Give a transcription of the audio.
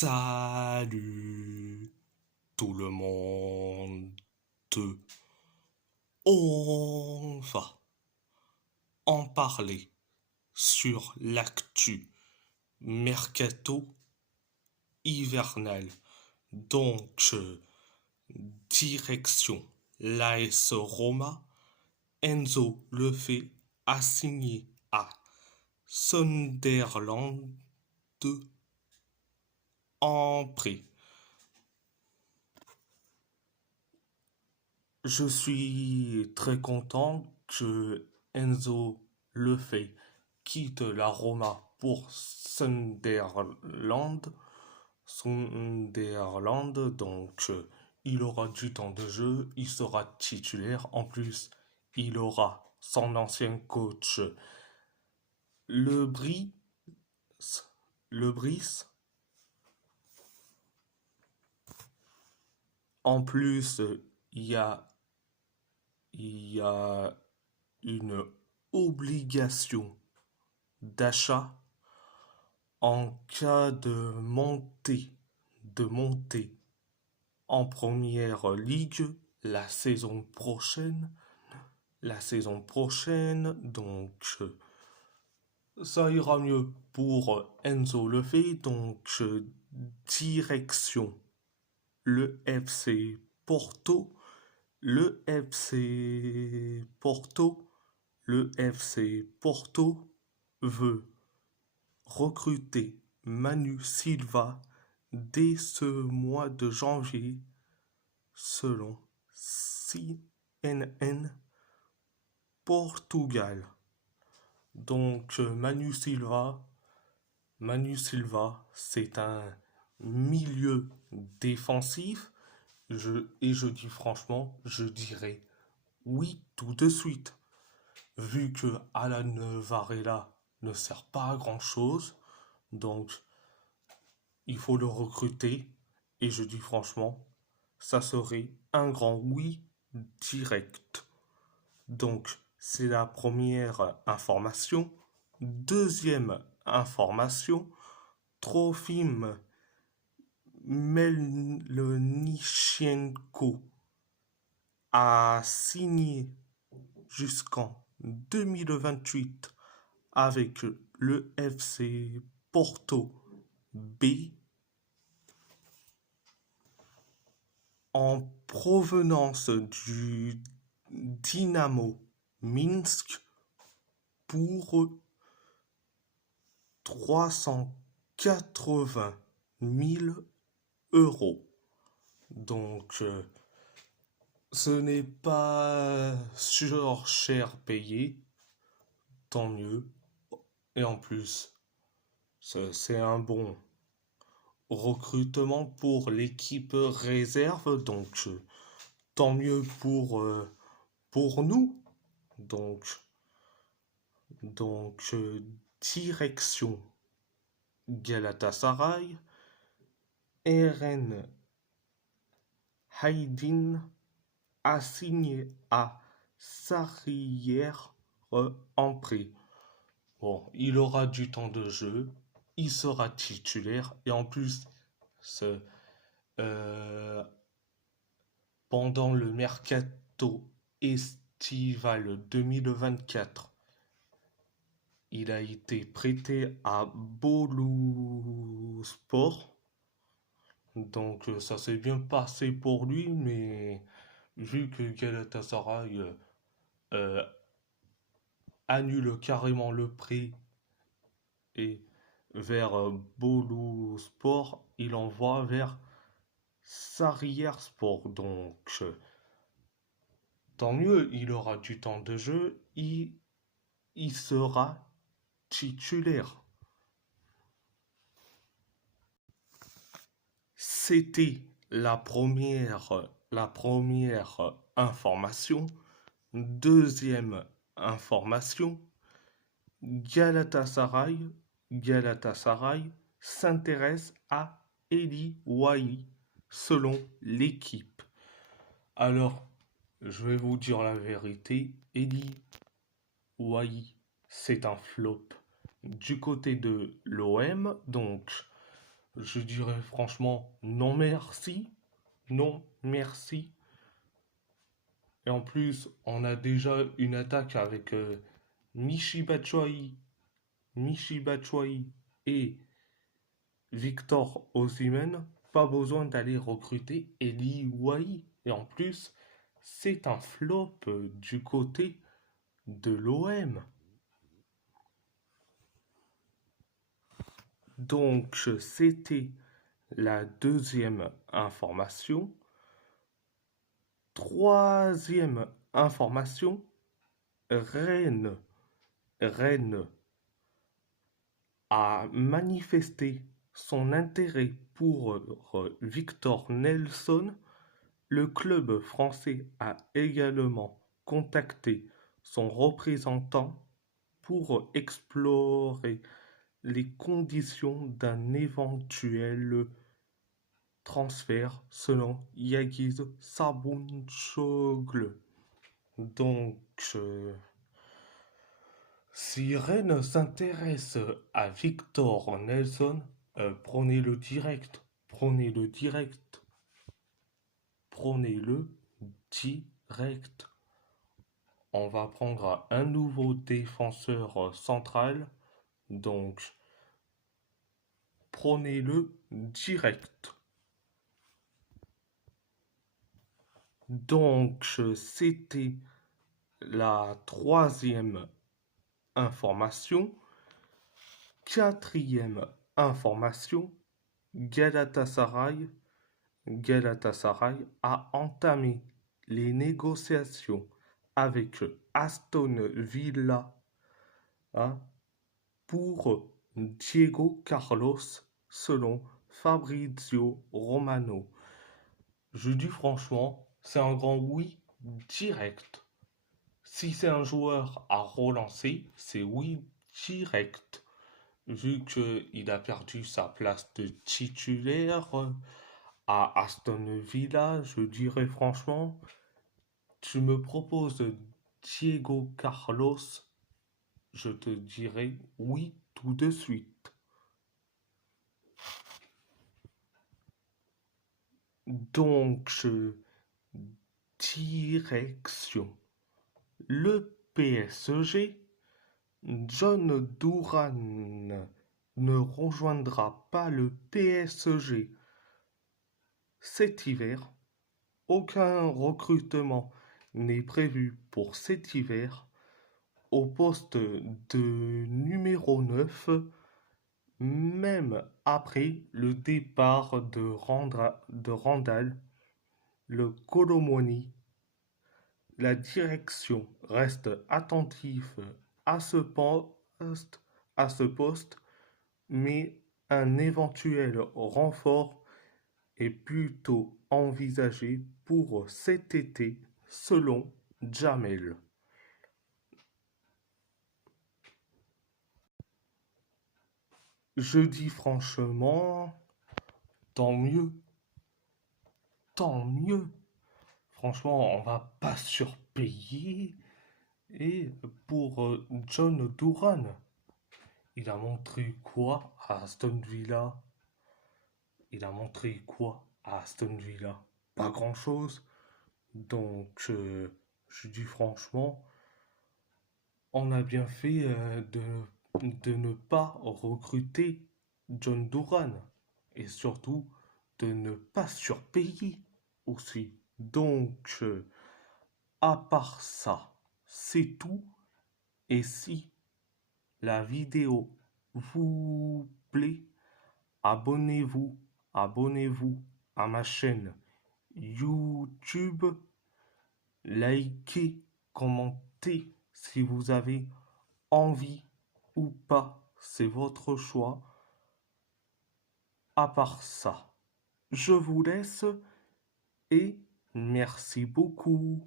Salut tout le monde. On va en parler sur l'actu mercato hivernal. Donc, direction l'AS Roma, Enzo Lefebvre a signé à Sunderland en prêt. Je suis très content que Enzo Lefebvre quitte la Roma pour Sunderland. Donc il aura du temps de jeu, il sera titulaire. En plus, il aura son ancien coach, le Bris, le Brice. En plus, il y a une obligation d'achat en cas de montée en première ligue la saison prochaine. Donc ça ira mieux pour Enzo Lefebvre. Donc direction le FC Porto. Le FC Porto veut recruter Manu Silva dès ce mois de janvier, selon CNN Portugal. Donc Manu Silva, c'est un milieu défensif. Je dis franchement, je dirais oui tout de suite. Vu que Alan Varela ne sert pas à grand chose, donc il faut le recruter. Et je dis franchement, ça serait un grand oui direct. Donc c'est la première information. Deuxième information, Trofim Melnichenko a signé jusqu'en 2028 avec le FC Porto B en provenance du Dynamo Minsk pour 380 000 euros. Donc ce n'est pas cher payé, tant mieux. Et en plus, c'est un bon recrutement pour l'équipe réserve, donc tant mieux pour nous. Donc direction Galatasaray, Eren Haydin a signé à Sarrières en prêt. Bon, il aura du temps de jeu, il sera titulaire et en plus, euh, pendant le mercato estival 2024, il a été prêté à Boluspor. Donc ça s'est bien passé pour lui, mais vu que Galatasaray euh, annule carrément le prêt et vers Boluspor, il envoie vers Sarrierspor. Donc tant mieux, il aura du temps de jeu, il sera titulaire. C'était la première information. Deuxième information, Galatasaray s'intéresse à Eli Wahi selon l'équipe. Alors, je vais vous dire la vérité, Eli Wahi, c'est un flop du côté de l'OM, donc je dirais franchement non merci, non merci. Et en plus, on a déjà une attaque avec Michy Batshuayi, Michy Batshuayi et Victor Osimhen. Pas besoin d'aller recruter Eli Wahi. Et en plus, c'est un flop du côté de l'OM. Donc, c'était la deuxième information. Troisième information, Rennes. Rennes a manifesté son intérêt pour Victor Nelson. Le club français a également contacté son représentant pour explorer les conditions d'un éventuel transfert selon Yagiz Sabunçoglu. Donc, si Rennes s'intéresse à Victor Nelson, prenez-le direct, prenez-le direct, prenez-le direct. On va prendre un nouveau défenseur central, donc prenez-le direct. Donc, c'était la troisième information. Quatrième information, Galatasaray. Galatasaray a entamé les négociations avec Aston Villa, hein, pour Diego Carlos selon Fabrizio Romano. Je dis franchement, c'est un grand oui direct. Si c'est un joueur à relancer, c'est oui direct. Vu qu'il a perdu sa place de titulaire à Aston Villa, je dirais franchement, tu me proposes Diego Carlos, je te dirais oui tout de suite. Donc, direction le PSG. John Duran ne rejoindra pas le PSG cet hiver. Aucun recrutement n'est prévu pour cet hiver au poste de numéro 9, même après le départ de Randall, le Colomoni. La direction reste attentive à ce poste, mais un éventuel renfort est plutôt envisagé pour cet été, selon Jamel. Je dis franchement, tant mieux, tant mieux. Franchement, on va pas surpayer. Et pour John Duran, il a montré quoi à Aston Villa? Il a montré quoi à Aston Villa? Pas grand-chose. Donc, je dis franchement, on a bien fait de ne pas recruter John Duran. Et surtout, de ne pas surpayer aussi. Donc, à part ça, c'est tout. Et si la vidéo vous plaît, abonnez-vous, abonnez-vous à ma chaîne YouTube, likez, commentez si vous avez envie ou pas, c'est votre choix. À part ça, je vous laisse et merci beaucoup.